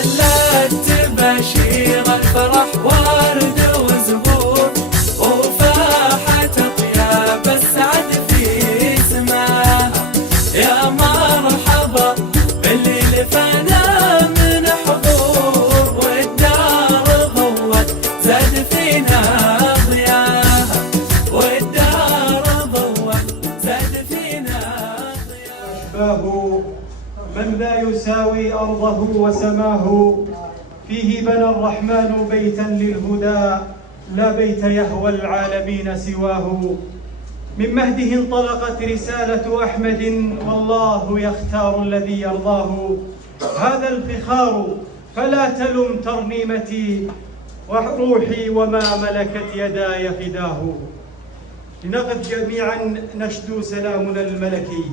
هلت تبشير الفرح ورد وزهور، وفاحت طياب السعد في سماها. يا مرحبا باللي لفنا من حضور، والدار ضوت زاد فينا ضياها، والدار ضوت زاد فينا ضياها. من لا يساوي أرضه وسماه، فيه بنى الرحمن بيتا للهدى، لا بيت يهوى العالمين سواه. من مهده انطلقت رسالة أحمد، والله يختار الذي يرضاه. هذا الفخار فلا تلم ترنيمتي، وروحي وما ملكت يداي فداه. لنقف جميعا نشدو سلامنا الملكي.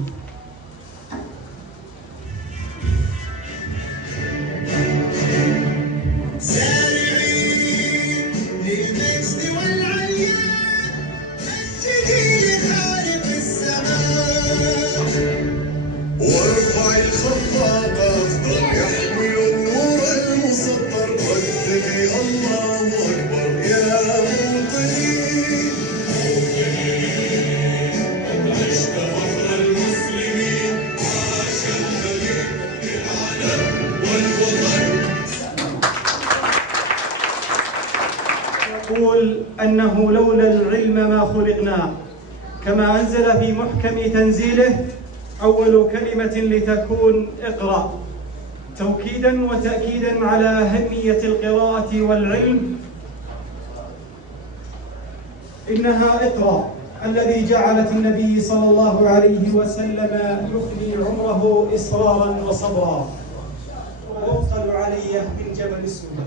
يقول أنه لولا العلم ما خلقنا، كما أنزل في محكم تنزيله أول كلمة لتكون اقرأ، توكيدا وتأكيدا على أهمية القراءة والعلم. إنها اقرأ الذي جعلت النبي صلى الله عليه وسلم يفني عمره إصرارا وصبرا، ويثقل علي من جبل السنة.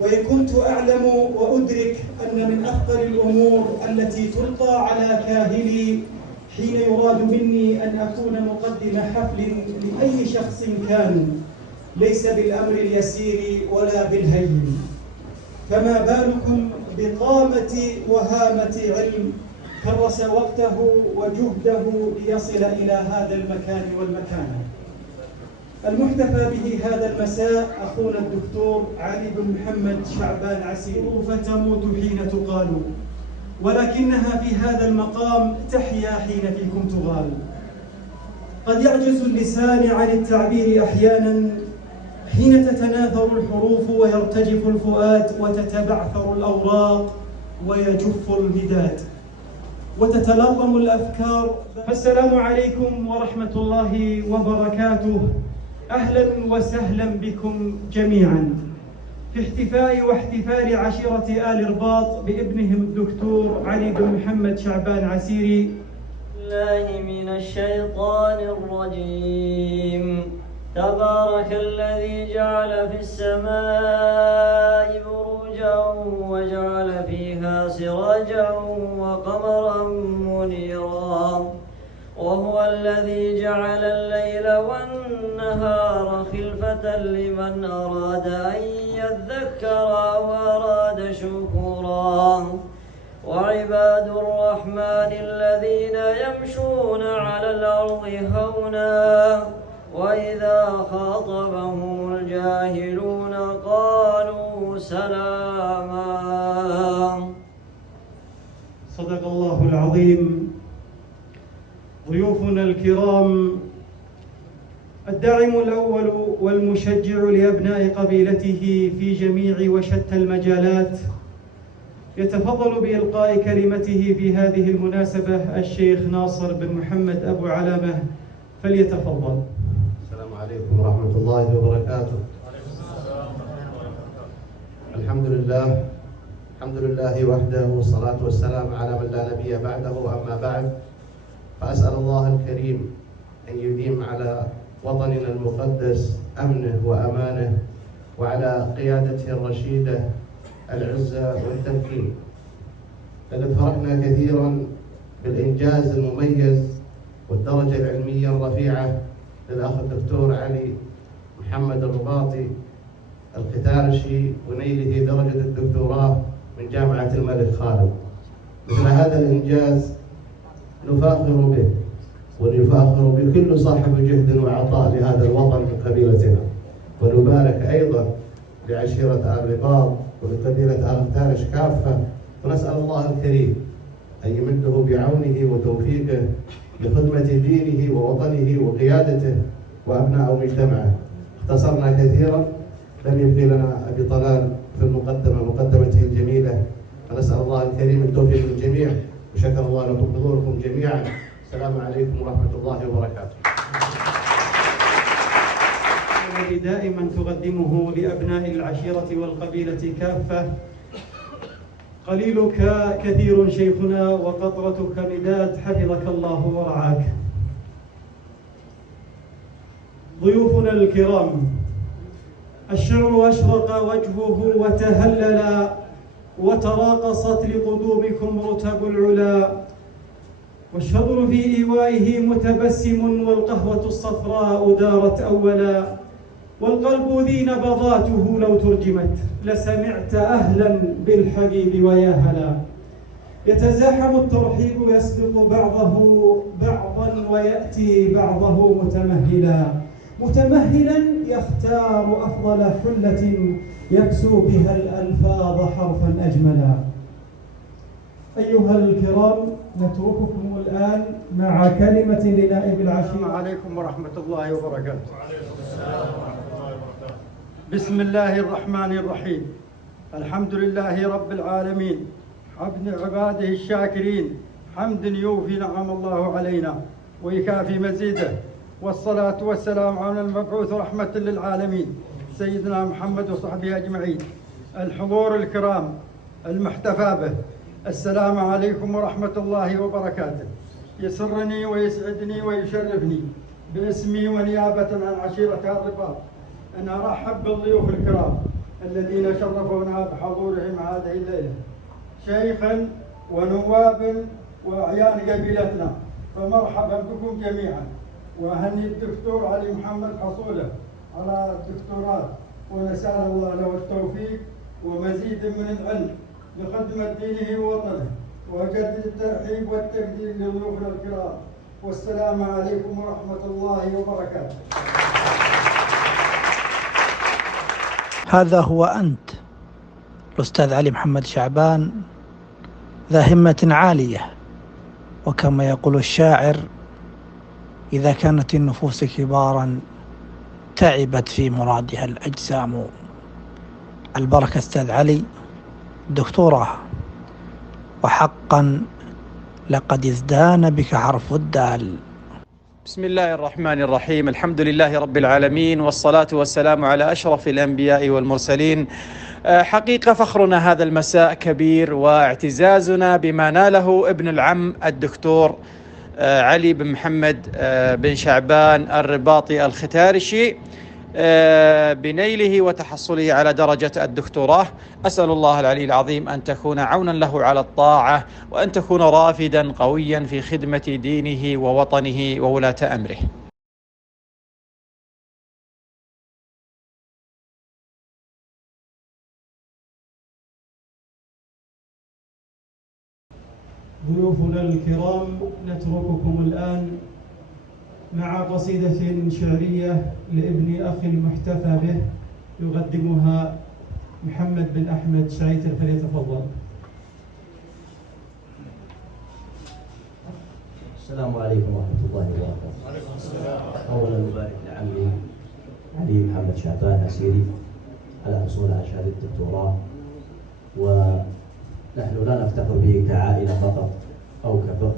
وإن كنت أعلم وأدرك أن من أفضل الأمور التي تلقى على كاهلي حين يراد مني أن أكون مقدم حفل لأي شخص كان، ليس بالأمر اليسير ولا بالهين، فما بالكم بقامة وهامة علم كرس وقته وجهده ليصل إلى هذا المكان والمكانة. المحتفى به هذا المساء أخونا الدكتور علي بن محمد شعبان عسيري. فتموت حين تقال، ولكنها في هذا المقام تحيا حين فيكم تغال. قد يعجز اللسان عن التعبير أحيانا حين تتناثر الحروف ويرتجف الفؤاد وتتبعثر الأوراق ويجف المداد وتتلاطم الأفكار. فالسلام عليكم ورحمة الله وبركاته. أهلا وسهلا بكم جميعا في احتفاء واحتفال عشيرة آل رباط بابنهم الدكتور علي بن محمد شعبان عسيري. الله من الشيطان الرجيم. تبارك الذي جعل في السماء بروجا وجعل فيها سراجا وقمرا منيرا، وهو الذي جعل الليل والنهار خلفة لمن أراد أن يذكر أو أراد شكورا. وعباد الرحمن الذين يمشون على الأرض هونا، وإذا خاطبهم الجاهلون قالوا سلاما. صدق الله العظيم. ضيوفنا الكرام، الداعم الأول والمشجع لأبناء قبيلته في جميع وشتى المجالات، يتفضل بإلقاء كلمته في هذه المناسبة الشيخ ناصر بن محمد أبو علامة، فليتفضل. السلام عليكم ورحمة الله وبركاته. الحمد لله وحده، والصلاة والسلام على من لا نبي بعده. أما بعد، فأسأل الله الكريم أن يديم على وطننا المقدس أمنه وأمانه، وعلى قيادته الرشيدة العزة والتمكين. لقد فرحنا كثيرا بالإنجاز المميز والدرجة العلمية الرفيعة للأخ الدكتور علي محمد الرباطي القتارشي، ونيله درجة الدكتوراه من جامعة الملك خالد. مثل هذا الإنجاز نفاخر به، ونفاخر بكل صاحب جهد وعطاء لهذا الوطن من قبيلتنا. ونبارك أيضا لعشيرة آل رباط ولقبيلة آل تارش كافة، ونسأل الله الكريم أن يمده بعونه وتوفيقه لخدمة دينه ووطنه وقيادته وأبناء مجتمعه. اختصرنا كثيرا، لم يبقي لنا بطلال في مقدمته الجميلة، ونسأل الله الكريم التوفيق للجميع، وشكر الله لكم حضوركم جميعا. السلام عليكم ورحمة الله وبركاته. الذي دائما تقدمه لأبناء العشيرة والقبيلة كافة. قليلك كثير شيخنا وقطرتك مداد، حفظك الله ورعاك. ضيوفنا الكرام، الشعر أشرق وجهه وتهلل وتراقصت لقدومكم رتب العلا، والشضر في إيوائه متبسم والقهوة الصفراء دارت أولا، والقلب ذي نبضاته لو ترجمت لسمعت أهلا بالحبيب ويا هلا. يتزاحم الترحيب يسبق بعضه بعضا ويأتي بعضه متمهلا يختار أفضل حلة يكسو بها الألفاظ حرفا أجملا. أيها الكرام، نترككم الآن مع كلمة لنائب العشيرة. السلام عليكم ورحمة الله وبركاته. بسم الله الرحمن الرحيم. الحمد لله رب العالمين، حمد عباده الشاكرين، حمد يوفي نعم الله علينا ويكافي مزيده، والصلاة والسلام على المبعوث رحمة للعالمين سيدنا محمد وصحبه أجمعين. الحضور الكرام المحتفى به، السلام عليكم ورحمة الله وبركاته. يسرني ويسعدني ويشرفني باسمي ونيابة عن عشيرة الرباط أن أرحب بالضيوف الكرام الذين شرفونا بحضورهم هذه الليلة، شيخا ونواب وأعيان قبيلتنا، فمرحبا بكم جميعا. وأهني الدكتور علي محمد حصوله على الدكتوراه، ونسأل الله له التوفيق ومزيد من العلم لخدمة دينه ووطنه، وأجدد الترحيب والتقدير لضيوفنا الكرام، والسلام عليكم ورحمة الله وبركاته. هذا هو أنت الأستاذ علي محمد شعبان، ذا همة عالية، وكما يقول الشاعر: إذا كانت النفوس كبارا تعبت في مرادها الأجسام. البركة أستاذ علي، دكتوراه، وحقا لقد ازدان بك حرف الدال. بسم الله الرحمن الرحيم. الحمد لله رب العالمين، والصلاة والسلام على أشرف الأنبياء والمرسلين. حقيقة فخرنا هذا المساء كبير، واعتزازنا بما ناله ابن العم الدكتور علي بن محمد بن شعبان الرباطي الختارشي بنيله وتحصله على درجة الدكتوراه. أسأل الله العلي العظيم أن تكون عونا له على الطاعة، وأن تكون رافدا قويا في خدمة دينه ووطنه وولاة أمره. ضيوفنا الكرام، نترككم الآن مع قصيدة شعرية لابن أخي المحتفى به يقدمها محمد بن أحمد شعيتر، فليتفضل. السلام عليكم ورحمة الله وبركاته. وعليكم السلام. أولا نبارك لعمي علي محمد شعبان عسيري على حصول على شهادة الدكتوراه، ونحن لا نفتخر به كعائلة فقط أو كفرد،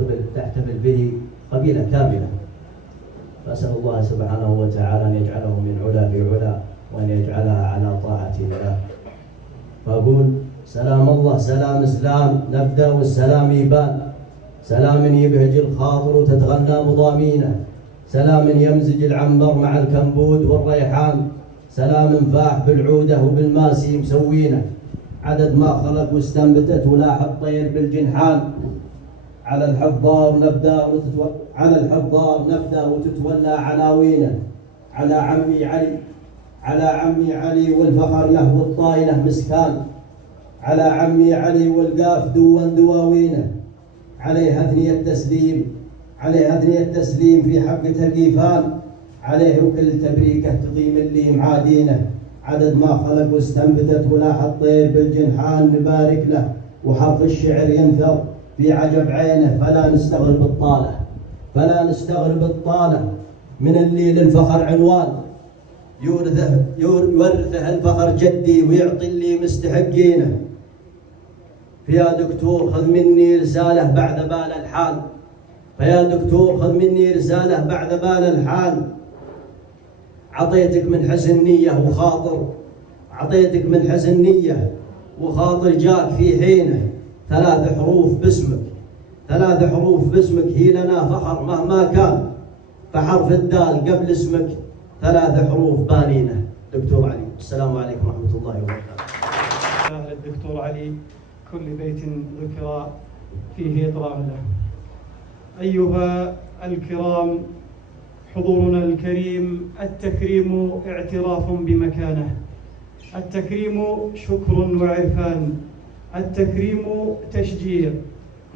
بل تحتفل به قبيلة كاملة. فأسأل الله سبحانه وتعالى أن يجعله من علا في علا، وأن يجعلها على طاعة الله. فأقول سلام الله سلام إسلام، نبدأ والسلام يبان، سلام يبهج الخاطر وتتغنى مضامينه، سلام يمزج العنبر مع الكمبود والريحان، سلام فاح بالعودة وبالماسي مسوينه، عدد ما خلق واستنبتت ولاح الطير بالجنحان. على الحضار نبدأ وتتولى عناوينه، على عمي علي والفخر له والطاينة مسكان، على عمي علي والقاف دون دواوينه، عليه أثني التسليم في حق ترقيفان، عليه وكل تبريكه تضيم اللي معادينه، عدد ما خلق واستنبتت ولاح الطير بالجنحان نبارك له، وحرف الشعر ينثر في عجب عينه، فلا نستغرب الطالة فلا نستغرب الطالة من اللي للفخر عنوان، يورثه الفخر جدي ويعطي اللي مستحقينه. فيا دكتور خذ مني رسالة بعد بال الحال، فيا دكتور خذ مني رسالة بعد بال الحال، عطيتك من حسن نية وخاطر، عطيتك من حسن نية وخاطر جاء في حينه، 3 حروف باسمك 3 حروف باسمك هي لنا فخر مهما كان، فحرف الدال قبل اسمك 3 حروف بانينه. دكتور علي، السلام عليكم ورحمة الله وبركاته. أهل الدكتور علي، كل بيت ذكرى فيه إطرام له. أيها الكرام، حضورنا الكريم، التكريم اعتراف بمكانه، التكريم شكر وعرفان، التكريم تشجيع.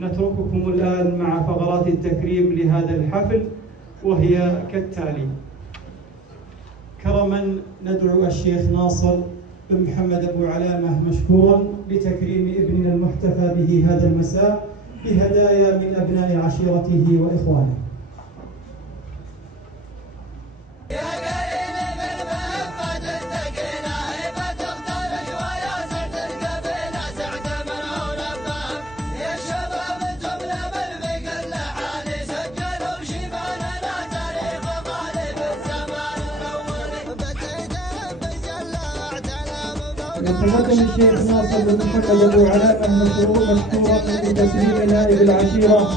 نترككم الآن مع فقرات التكريم لهذا الحفل، وهي كالتالي: كرما ندعو الشيخ ناصر بن محمد أبو علامة مشكورا لتكريم ابننا المحتفى به هذا المساء بهدايا من أبناء عشيرته وإخوانه. يتقدم الشيخ ناصر بن محمد أبو علامة مشكورا بتسليم نائب العشيرة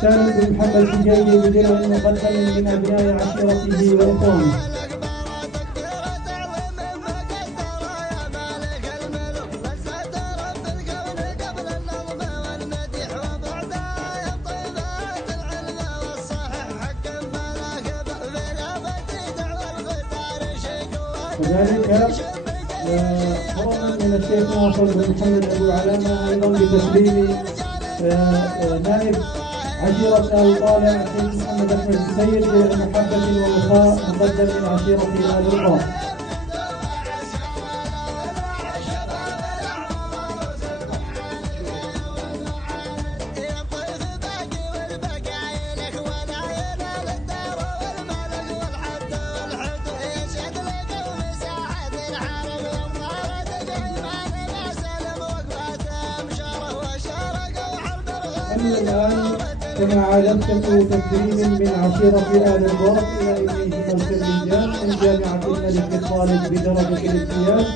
سالم بن محمد الحجيجي بدرع مقدم من أبناء عشيرته وإخوانه. وذلك كرما من الشيخ ناصر بن محمد أبو علامة أيضا بتسليم نائب عشيرة الطالع الشيخ محمد أحمد السيد بمحبة ووفاء مقدم من عشيرة آل الطالع. الآن كما عادتكم تكريم من عشيرة آل الغرف إلى ابنه الكريجان من جامعة الملك الخالد بدرجة الامتياز.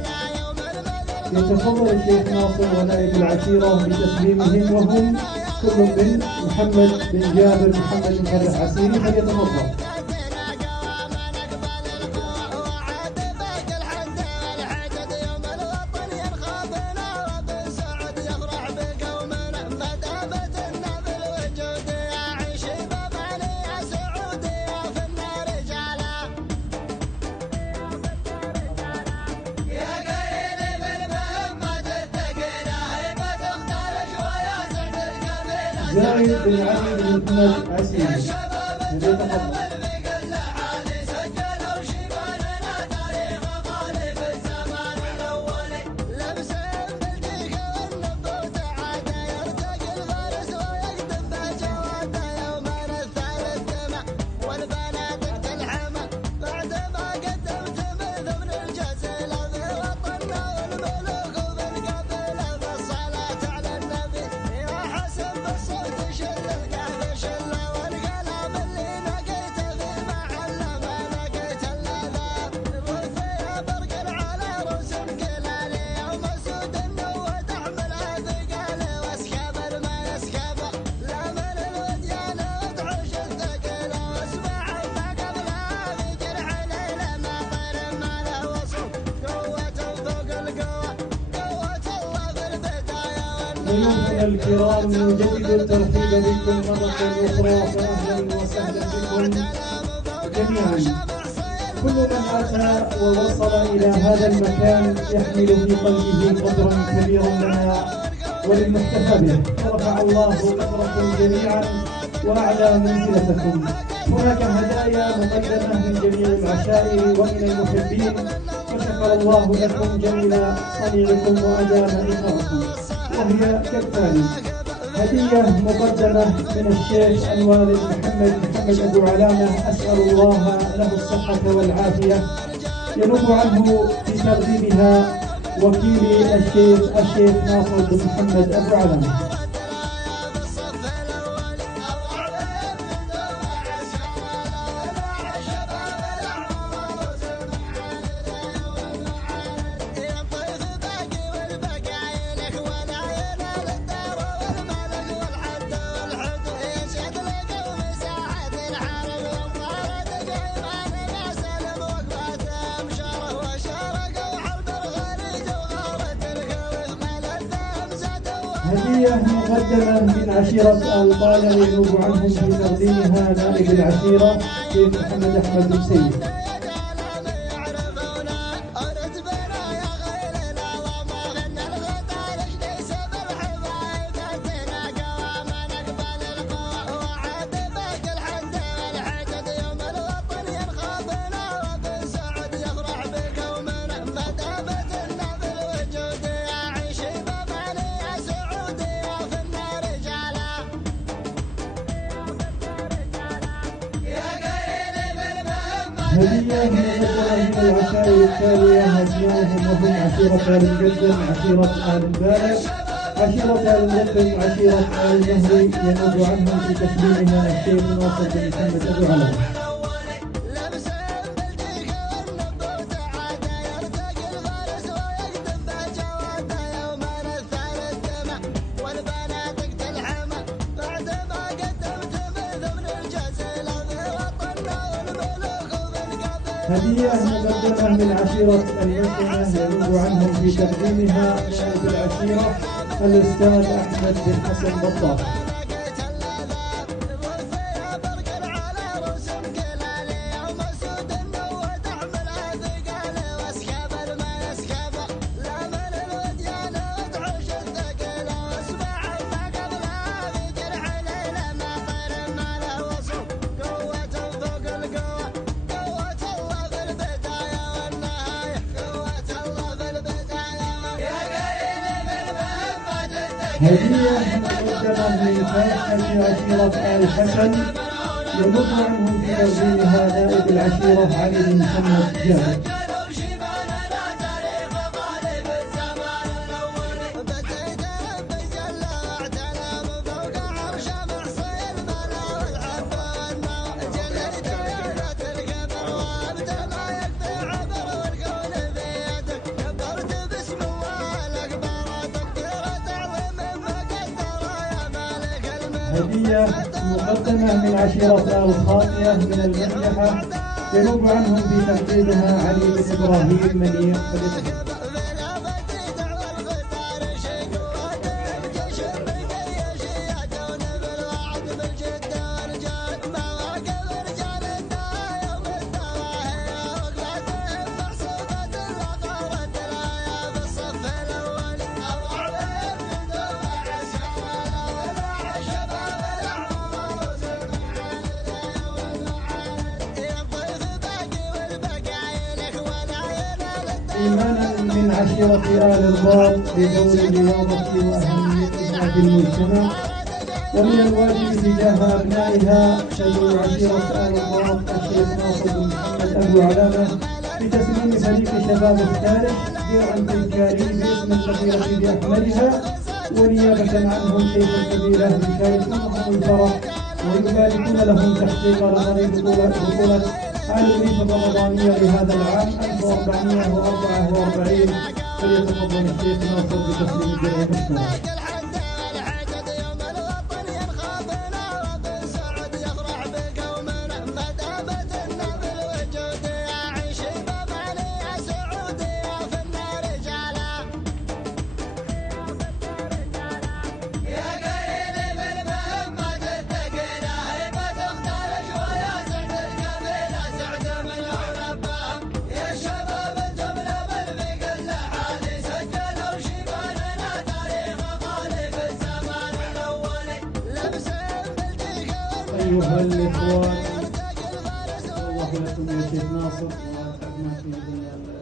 يتفضل الشيخ ناصر ونائب العشيرة بتسليمهم، وهم كل من محمد بن جابر محمد الفرح عسيري، فليتفضل. زايد بن علي بن محمد عسيري، فليتفضل. ضيوفنا الكرام، نجدد الترحيب بكم مرة أخرى، فأهلا وسهلا بكم جميعا. كل من أتى ووصل إلى هذا المكان يحمل في قلبه قدرا كبيرا لنا وللمحتفى به، فرفع الله قدركم جميعا وأعلى منزلتكم. هناك هدايا مقدمة من جميع العشائر ومن المحبين، وشكر الله لكم جميل صنيعكم وأدام إثاركم، وهي كالتالي: هدية مقدمة من الشيخ الوالد محمد أبو علامة، أسأل الله له الصحة والعافية، ينوب عنه في تقديمها وكيل الشيخ ناصر بن محمد أبو علامة. هدية مقدمة من عشيرة الطالة ينوب عنهم في تقديمها نائب العشيرة الشيخ محمد أحمد بن سيد. هدية مقدمة من العشائر التالية أسماءهم وهم عشيرة آل مقدم، عشيرة آل مبارك، عشيرة آل مقدم، عشيرة آل مهري، ينوب عنهم في تسليمها الشيخ ناصر بن محمد أبو علامة. هدية مقدمة من عشيرة المسلمة ينوب عنهم في تقديمها نائب العشيرة الأستاذ أحمد بن حسن بطاط. هدية مقدمة من فاحشة عشيرة آل حسن ينوب عنهم في تقديمها نائب العشيرة علي بن محمد جابر. هدية مقدمة من عشيرة آل خاطية من المنجحة ينوب عنهم في تقديمها علي بن إبراهيم منيع فلسطين. إيمانا من عشيرة آل الباب بدور الرياضة وأهميتها في المجتمع، ومن الواجب تجاه أبنائها شيوع عشيرة آل الباب الشيخ ناصر بن محمد أبو علامة بتسليم فريق شباب الثالث درعا تذكاري باسم الكبيرة بأكملها، ونيابة عنهم شيخ الكبيرة يشاركونهم الفرح ويباركون لهم تحقيق رغم بطولة الألوفة الرمضانية لهذا العام 1444. فليتفضل الشيخ ناصر بتسليم الدرع المشترك. أيها الإخوان تحياتي لكم يا شيخ ناصر وتحياتي